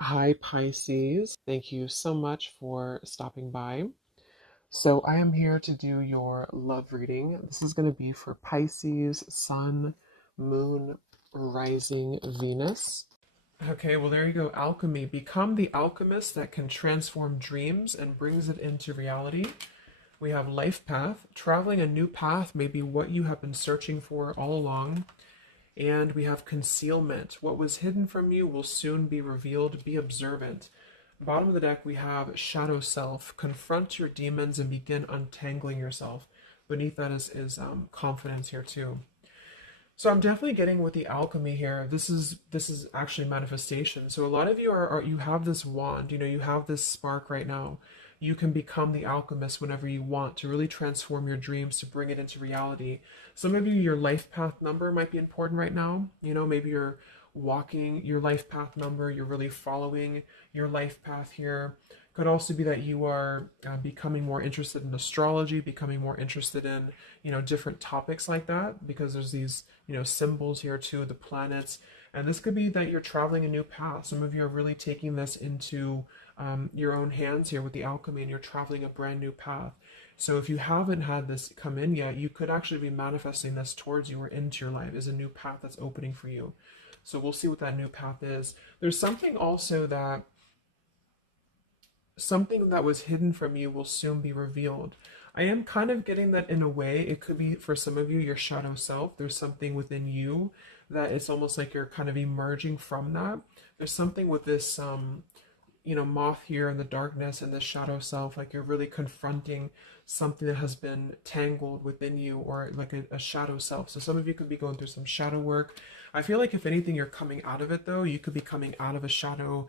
Hi, Pisces. Thank you so much for stopping by. So, I am here to do your love reading. This is going to be for Pisces, Sun, Moon, Rising, Venus. Okay, well, there you go. Alchemy. Become the alchemist that can transform dreams and brings it into reality. We have life path. Traveling a new path may be what you have been searching for all along. And we have concealment. What was hidden from you will soon be revealed. Be observant. Bottom of the deck, we have shadow self. Confront your demons and begin untangling yourself. Beneath that is confidence here too. So I'm definitely getting with the alchemy here. This is actually manifestation. So a lot of you are you have this wand, you have this spark right now. You can become the alchemist whenever you want to really transform your dreams to bring it into reality. Some of you, your life path number might be important right now. Maybe you're walking your life path number, you're really following your life path here. Could also be that you are becoming more interested in astrology, becoming more interested in, different topics like that, because there's these, symbols here too, the planets. And this could be that you're traveling a new path. Some of you are really taking this into your own hands here with the alchemy, and you're traveling a brand new path. So if you haven't had this come in yet, you could actually be manifesting this towards you or into your life as a new path that's opening for you. So we'll see what that new path is. There's something also that something that was hidden from you will soon be revealed. I am kind of getting that in a way. It could be for some of you, your shadow self. There's something within you that it's almost like you're kind of emerging from that. There's something with this moth here in the darkness and the shadow self, like you're really confronting something that has been tangled within you, or like a shadow self. So some of you could be going through some shadow work. I feel like if anything, you're coming out of it though. You could be coming out of a shadow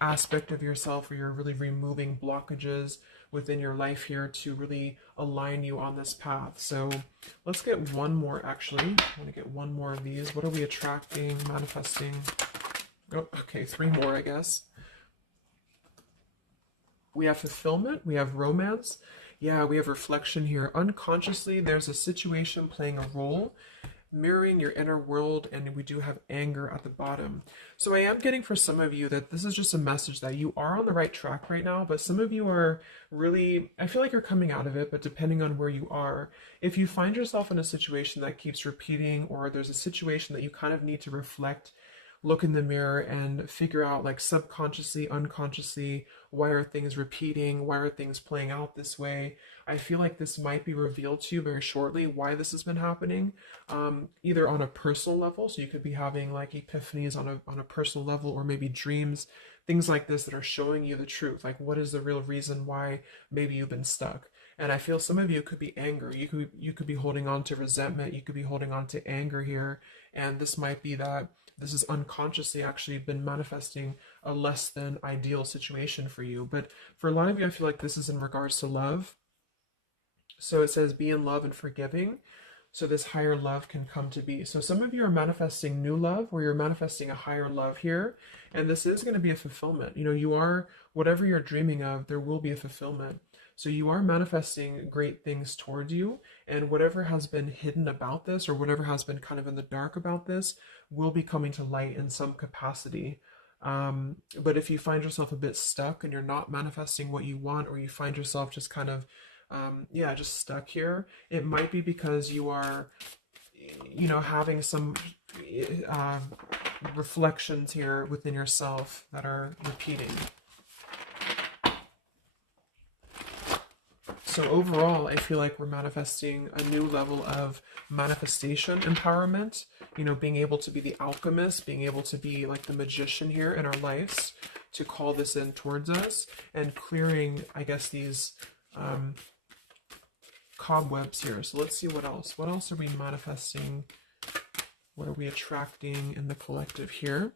aspect of yourself where you're really removing blockages within your life here to really align you on this path. So let's get one more actually. I want to get one more of these. What are we attracting, manifesting? Oh, okay, three more, I guess. We have fulfillment, we have romance, yeah, we have reflection here. Unconsciously, there's a situation playing a role, mirroring your inner world, and we do have anger at the bottom. So I am getting for some of you that this is just a message that you are on the right track right now, but some of you are really, I feel like you're coming out of it, but depending on where you are, if you find yourself in a situation that keeps repeating, or there's a situation that you kind of need to reflect, look in the mirror and figure out, like, subconsciously, unconsciously, why are things repeating, why are things playing out this way. I feel like this might be revealed to you very shortly why this has been happening, either on a personal level, so you could be having like epiphanies on a personal level, or maybe dreams, things like this that are showing you the truth, like what is the real reason why maybe you've been stuck. And I feel some of you could be anger, you could be holding on to resentment, you could be holding on to anger here, and this might be that this has unconsciously actually been manifesting a less than ideal situation for you. But for a lot of you, I feel like this is in regards to love. So it says be in love and forgiving, so this higher love can come to be. So some of you are manifesting new love, or you're manifesting a higher love here, and this is going to be a fulfillment. You are, whatever you're dreaming of, there will be a fulfillment. So you are manifesting great things towards you, and whatever has been hidden about this, or whatever has been kind of in the dark about this, will be coming to light in some capacity. But if you find yourself a bit stuck and you're not manifesting what you want, or you find yourself just kind of yeah, just stuck here, it might be because you are, having some uh, reflections here within yourself that are repeating. So overall, I feel like we're manifesting a new level of manifestation empowerment, being able to be the alchemist, being able to be like the magician here in our lives, to call this in towards us, and clearing, I guess, these cobwebs here. So let's see what else. What else are we manifesting? What are we attracting in the collective here?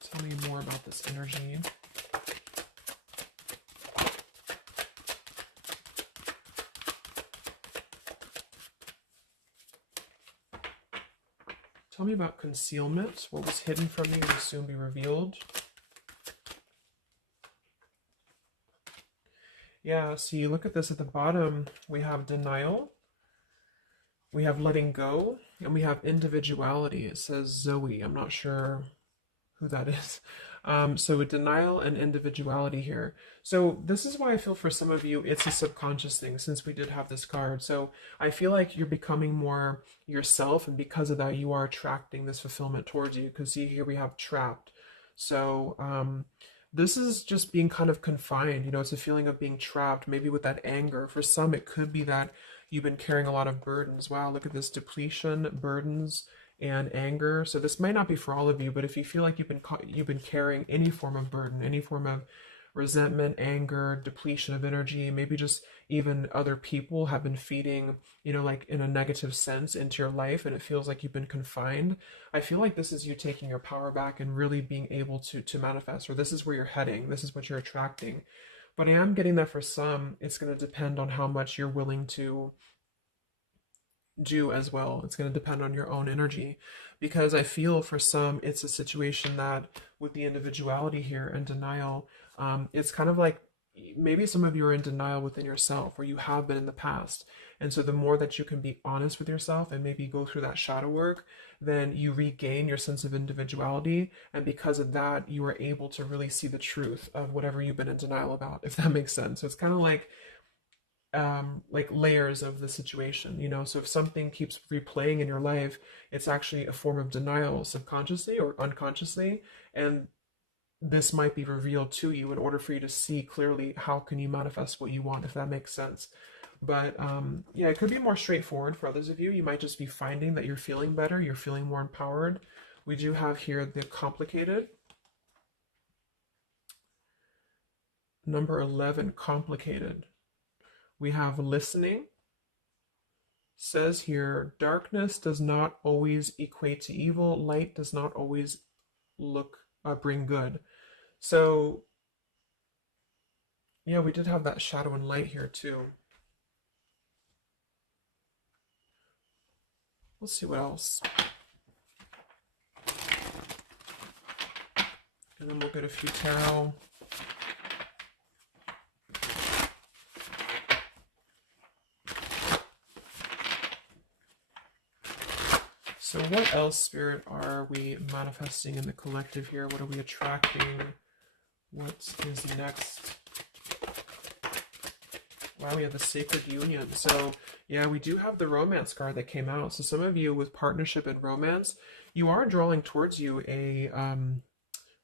Tell me more about this energy. Tell me about concealment. What was hidden from you will soon be revealed. Yeah, so you look at this at the bottom, we have denial, We have letting go, and we have individuality. It says Zoe. I'm not sure who that is. So denial and individuality here. So this is why I feel for some of you, it's a subconscious thing since we did have this card. So I feel like you're becoming more yourself, and because of that, you are attracting this fulfillment towards you. Because see, here we have trapped. So this is just being kind of confined. You know, it's a feeling of being trapped, maybe with that anger. For some, it could be that you've been carrying a lot of burdens. Wow, look at this depletion, burdens, and anger. So this might not be for all of you, but if you feel like you've been carrying any form of burden, any form of resentment, anger, depletion of energy, maybe just even other people have been feeding, you know, like in a negative sense into your life, and it feels like you've been confined. I feel like this is you taking your power back and really being able to manifest, or this is where you're heading, this is what you're attracting. But I am getting that for some, it's going to depend on how much you're willing to do as well. It's going to depend on your own energy, because I feel for some it's a situation that with the individuality here and denial, it's kind of like maybe some of you are in denial within yourself, or you have been in the past. And so the more that you can be honest with yourself and maybe go through that shadow work, then you regain your sense of individuality, and because of that you are able to really see the truth of whatever you've been in denial about, if that makes sense. So it's kind of like layers of the situation, you know. So if something keeps replaying in your life, it's actually a form of denial subconsciously or unconsciously, and this might be revealed to you in order for you to see clearly how can you manifest what you want, if that makes sense. But yeah, it could be more straightforward for others of you. You might just be finding that you're feeling better, you're feeling more empowered. We do have here the complicated. Number 11, complicated. We have listening. Says here, darkness does not always equate to evil. Light does not always bring good. So yeah, we did have that shadow and light here too. Let's see what else. And then we'll get a few tarot. So what else, Spirit, are we manifesting in the collective here? What are we attracting? What is next? Wow, we have the Sacred Union. So yeah, we do have the romance card that came out. So some of you with partnership and romance, you are drawing towards you a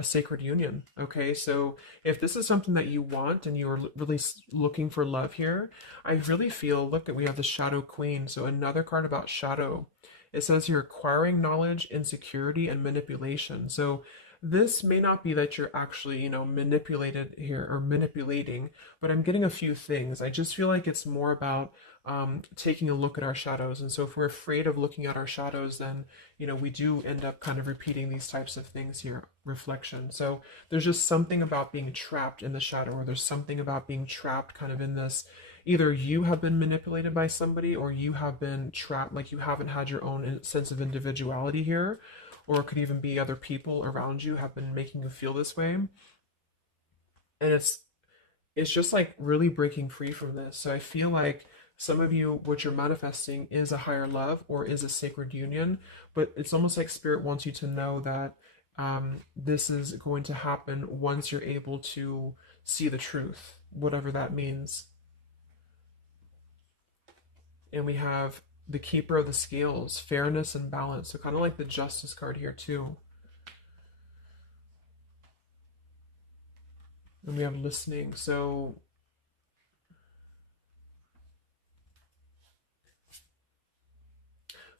sacred union. Okay, so if this is something that you want and you're really looking for love here, I really feel, look at, we have the Shadow Queen. So another card about shadow. It says you're acquiring knowledge, insecurity, and manipulation. So this may not be that you're actually, you know, manipulated here or manipulating, but I'm getting a few things. I just feel like it's more about taking a look at our shadows. And so if we're afraid of looking at our shadows, then, you know, we do end up kind of repeating these types of things here, reflection. So there's just something about being trapped in the shadow, or there's something about being trapped kind of in this. Either you have been manipulated by somebody, or you have been trapped, like you haven't had your own sense of individuality here, or it could even be other people around you have been making you feel this way. And it's just like really breaking free from this. So I feel like some of you, what you're manifesting is a higher love or is a sacred union, but it's almost like Spirit wants you to know that this is going to happen once you're able to see the truth, whatever that means. And we have the Keeper of the Scales, fairness and balance. So kind of like the Justice card here too. And we have listening. So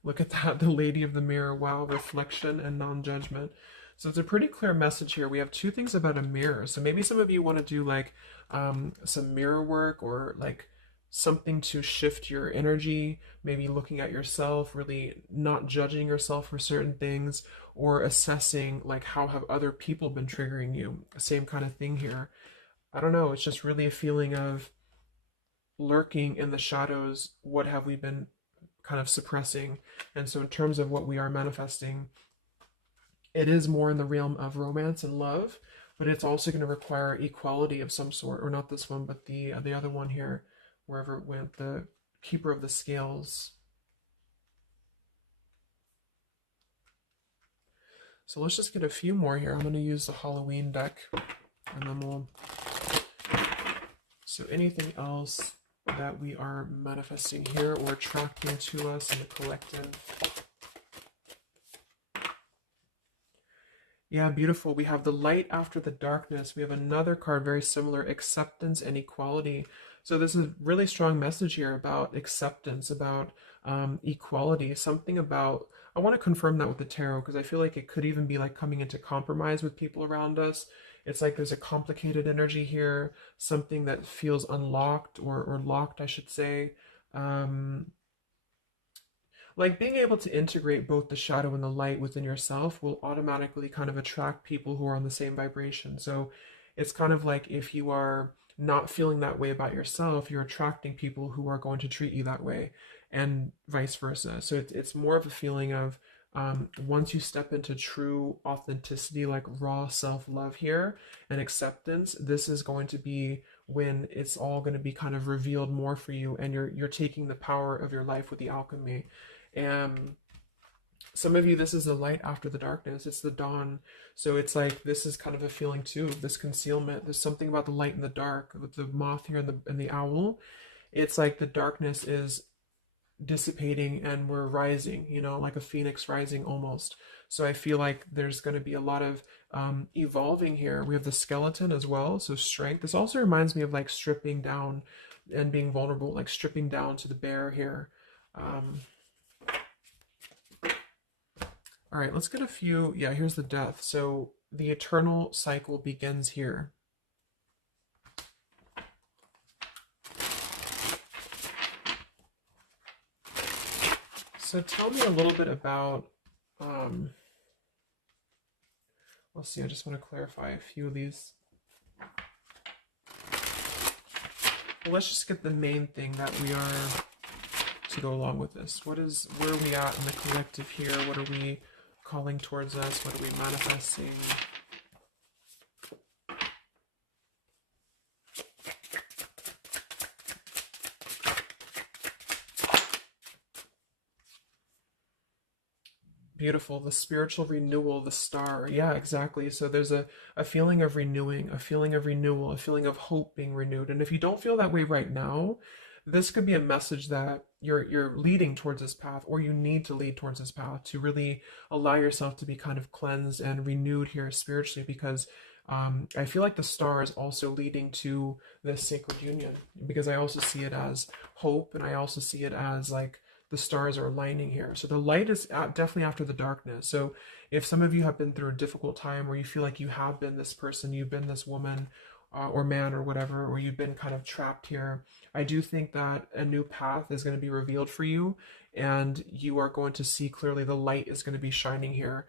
look at that, the Lady of the Mirror. Wow, reflection and non-judgment. So it's a pretty clear message here. We have two things about a mirror. So maybe some of you want to do like some mirror work, or like something to shift your energy, maybe looking at yourself, really not judging yourself for certain things, or assessing like how have other people been triggering you. Same kind of thing here. I don't know, it's just really a feeling of lurking in the shadows. What have we been kind of suppressing? And so in terms of what we are manifesting, it is more in the realm of romance and love, but it's also going to require equality of some sort, or not this one, but the other one here, wherever it went, the Keeper of the Scales. So let's just get a few more here. I'm going to use the Halloween deck, and then we'll... So anything else that we are manifesting here or attracting to us in the collective? Yeah, beautiful. We have the light after the darkness. We have another card very similar, acceptance and equality. So this is a really strong message here about acceptance, about equality, something about, I want to confirm that with the tarot because I feel like it could even be like coming into compromise with people around us. It's like there's a complicated energy here, something that feels unlocked or locked, I should say. Um, like being able to integrate both the shadow and the light within yourself will automatically kind of attract people who are on the same vibration. So it's kind of like if you are not feeling that way about yourself, you're attracting people who are going to treat you that way, and vice versa. So it's more of a feeling of once you step into true authenticity, like raw self-love here and acceptance, this is going to be when it's all going to be kind of revealed more for you, and you're taking the power of your life with the alchemy. And some of you, this is the light after the darkness. It's the dawn. So it's like this is kind of a feeling too, this concealment. There's something about the light and the dark with the moth here and the owl. It's like the darkness is dissipating and we're rising, you know, like a phoenix rising almost. So I feel like there's going to be a lot of evolving here. We have the skeleton as well, so strength. This also reminds me of like stripping down and being vulnerable, like stripping down to the bare here. All right, let's get a few. Yeah, here's the death. So the eternal cycle begins here. So tell me a little bit about, let's see, I just want to clarify a few of these. Well, let's just get the main thing that we are to go along with this. Where are we at in the collective here? What are we calling towards us? What are we manifesting? Beautiful. The spiritual renewal, the star. Yeah, exactly. So there's a feeling of renewing, a feeling of renewal, a feeling of hope being renewed. And if you don't feel that way right now, this could be a message that you're leading towards this path, or you need to lead towards this path to really allow yourself to be kind of cleansed and renewed here spiritually, because I feel like the star is also leading to this sacred union, because I also see it as hope, and I also see it as like the stars are aligning here. So the light is definitely after the darkness. So if some of you have been through a difficult time, or you feel like you have been this person, you've been this woman or man or whatever, or you've been kind of trapped here, I do think that a new path is going to be revealed for you, and you are going to see clearly the light is going to be shining here,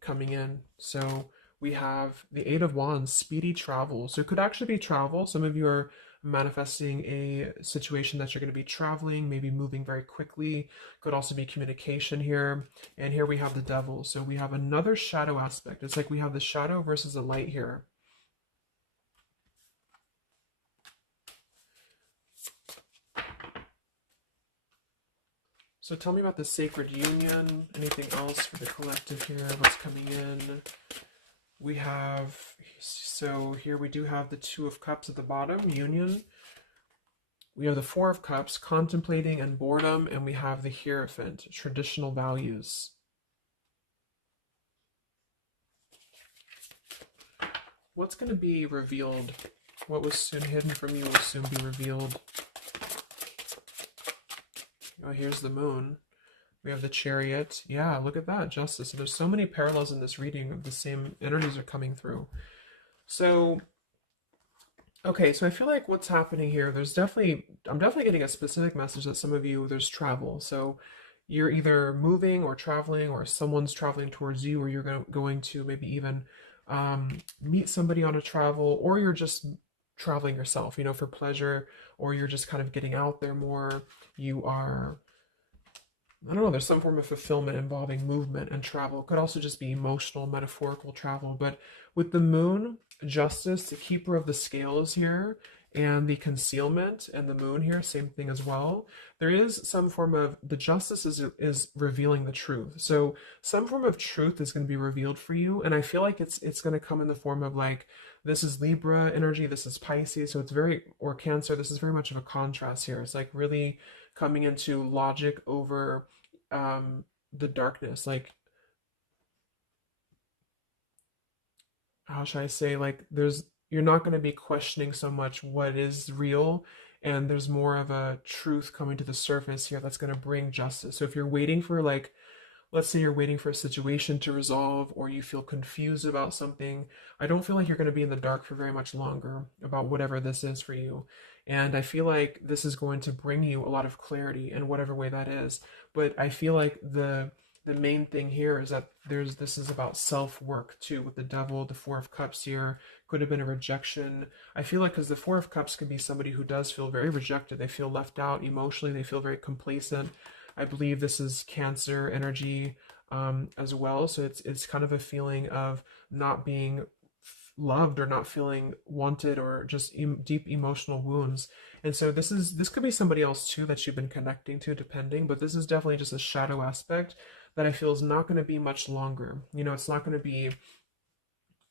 coming in. So we have the Eight of Wands, speedy travel. So it could actually be travel. Some of you are manifesting a situation that you're going to be traveling, maybe moving very quickly. Could also be communication here. And here we have the Devil. So we have another shadow aspect. It's like we have the shadow versus the light here. So tell me about the sacred union. Anything else for the collective here? What's coming in? We have, so here we do have the Two of Cups at the bottom, union. We have the Four of Cups, contemplating and boredom, and we have the Hierophant, traditional values. What's going to be revealed? What was soon hidden from you will soon be revealed. Oh, here's the Moon. We have the Chariot. Yeah, look at that, Justice. So there's so many parallels in this reading of the same energies are coming through. So, okay, so I feel like what's happening here, I'm definitely getting a specific message that some of you, there's travel. So you're either moving or traveling, or someone's traveling towards you, or you're going to maybe even meet somebody on a travel, or you're just traveling yourself, you know, for pleasure, or you're just kind of getting out there more. You are, I don't know, there's some form of fulfillment involving movement and travel. It could also just be emotional, metaphorical travel. But with the Moon, Justice, the keeper of the scales here, And the concealment and the moon here, same thing as well. There is some form of, the justice is revealing the truth. So some form of truth is going to be revealed for you. And I feel like it's going to come in the form of like, this is Libra energy, this is Pisces. So it's very, or Cancer, this is very much of a contrast here. It's like really coming into logic over the darkness. Like, how should I say, like there's, you're not going to be questioning so much what is real, and there's more of a truth coming to the surface here that's going to bring justice. So if you're waiting for like, let's say you're waiting for a situation to resolve, or you feel confused about something, I don't feel like you're going to be in the dark for very much longer about whatever this is for you. And I feel like this is going to bring you a lot of clarity in whatever way that is. But I feel like the main thing here is that there's, this is about self-work too, with the devil, the Four of Cups here could have been a rejection. I feel like, because the Four of Cups could be somebody who does feel very rejected, they feel left out emotionally, they feel very complacent. I believe this is Cancer energy as well. So it's kind of a feeling of not being loved, or not feeling wanted, or just deep emotional wounds. And so this could be somebody else too that you've been connecting to, depending. But this is definitely just a shadow aspect that I feel is not going to be much longer. You know, it's not going to be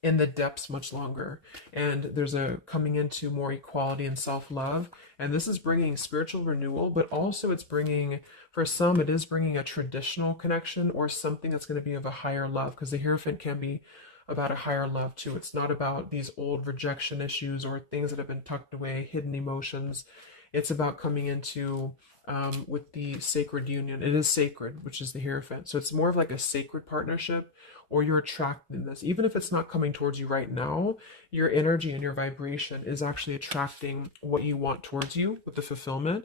in the depths much longer. And there's a coming into more equality and self-love, and this is bringing spiritual renewal, but also it's bringing, for some it is bringing a traditional connection, or something that's going to be of a higher love, because the Hierophant can be about a higher love too. It's not about these old rejection issues or things that have been tucked away, hidden emotions. It's about coming into with the sacred union. It is sacred, which is the Hierophant. So it's more of like a sacred partnership, or you're attracting this. Even if it's not coming towards you right now, your energy and your vibration is actually attracting what you want towards you with the fulfillment,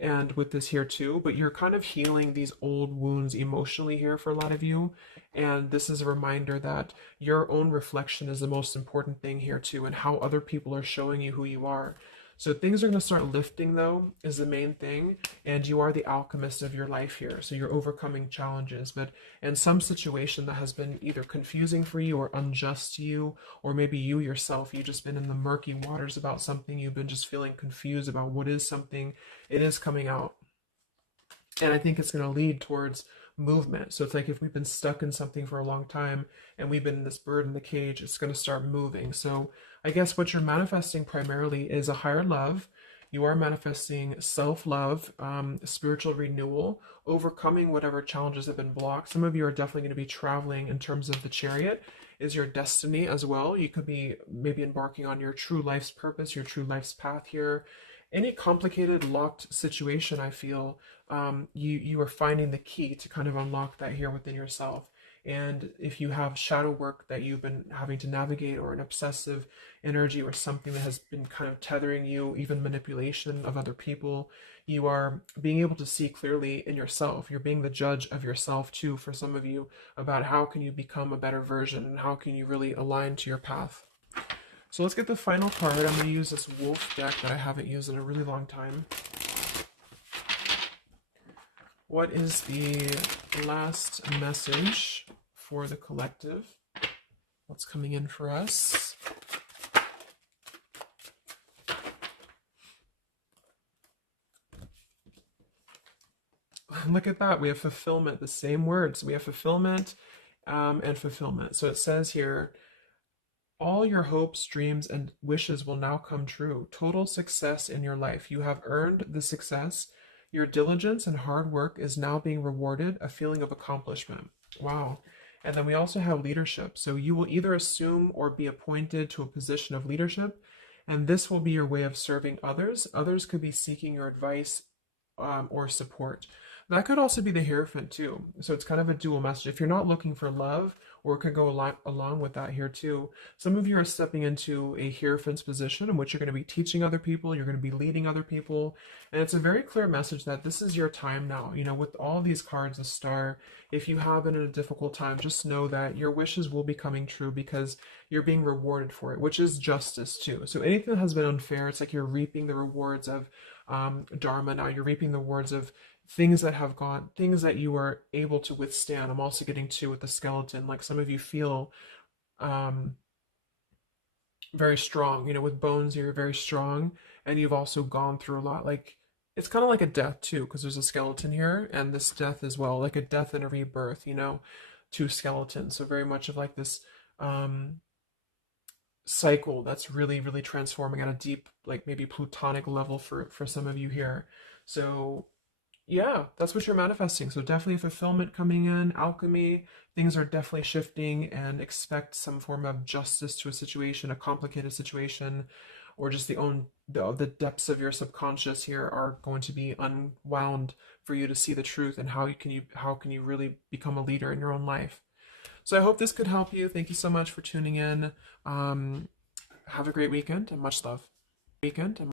and with this here too. But you're kind of healing these old wounds emotionally here for a lot of you. And this is a reminder that your own reflection is the most important thing here too, and how other people are showing you who you are. So things are going to start lifting, though, is the main thing. And you are the alchemist of your life here. So you're overcoming challenges. But in some situation that has been either confusing for you or unjust to you, or maybe you yourself, you've just been in the murky waters about something, you've been just feeling confused about what is something, it is coming out. And I think it's going to lead towards movement. So it's like, if we've been stuck in something for a long time and we've been in this bird in the cage, it's going to start moving. So I guess what you're manifesting primarily is a higher love. You are manifesting self-love, spiritual renewal, overcoming whatever challenges have been blocked. Some of you are definitely going to be traveling in terms of the Chariot is your destiny as well. You could be maybe embarking on your true life's purpose, your true life's path here. Any complicated locked situation, I feel, you are finding the key to kind of unlock that here within yourself. And if you have shadow work that you've been having to navigate, or an obsessive energy, or something that has been kind of tethering you, even manipulation of other people, you are being able to see clearly in yourself. You're being the judge of yourself too, for some of you, about how can you become a better version, and how can you really align to your path. So let's get the final card. I'm going to use this wolf deck that I haven't used in a really long time. What is the last message for the collective? What's coming in for us? Look at that. We have fulfillment, the same words. We have fulfillment and fulfillment. So it says here, all your hopes, dreams, and wishes will now come true. Total success in your life. You have earned the success. Your diligence and hard work is now being rewarded, a feeling of accomplishment. Wow. And then we also have leadership. So you will either assume or be appointed to a position of leadership, and this will be your way of serving others. Others could be seeking your advice or support. That could also be the Hierophant too. So it's kind of a dual message. If you're not looking for love, or it could go along with that here too. Some of you are stepping into a Hierophant's position in which you're going to be teaching other people, you're going to be leading other people, and it's a very clear message that this is your time now. You know, with all these cards, the Star, if you have been in a difficult time, just know that your wishes will be coming true, because you're being rewarded for it, which is justice too. So anything that has been unfair, it's like you're reaping the rewards of Dharma now. You're reaping the rewards of things that have gone, things that you are able to withstand. I'm also getting to with the skeleton, like some of you feel very strong. You know, with bones, you're very strong, and you've also gone through a lot. Like, it's kind of like a death too, because there's a skeleton here, and this death as well, like a death and a rebirth. You know, two skeletons. So very much of like this um cycle that's really really transforming at a deep, like maybe plutonic level for some of you here. So yeah, that's what you're manifesting. So definitely fulfillment coming in, alchemy, things are definitely shifting, and expect some form of justice to a situation, a complicated situation, or just the depths of your subconscious here are going to be unwound for you to see the truth, and how can you really become a leader in your own life. So I hope this could help you. Thank you so much for tuning in. Have a great weekend and much love. Weekend and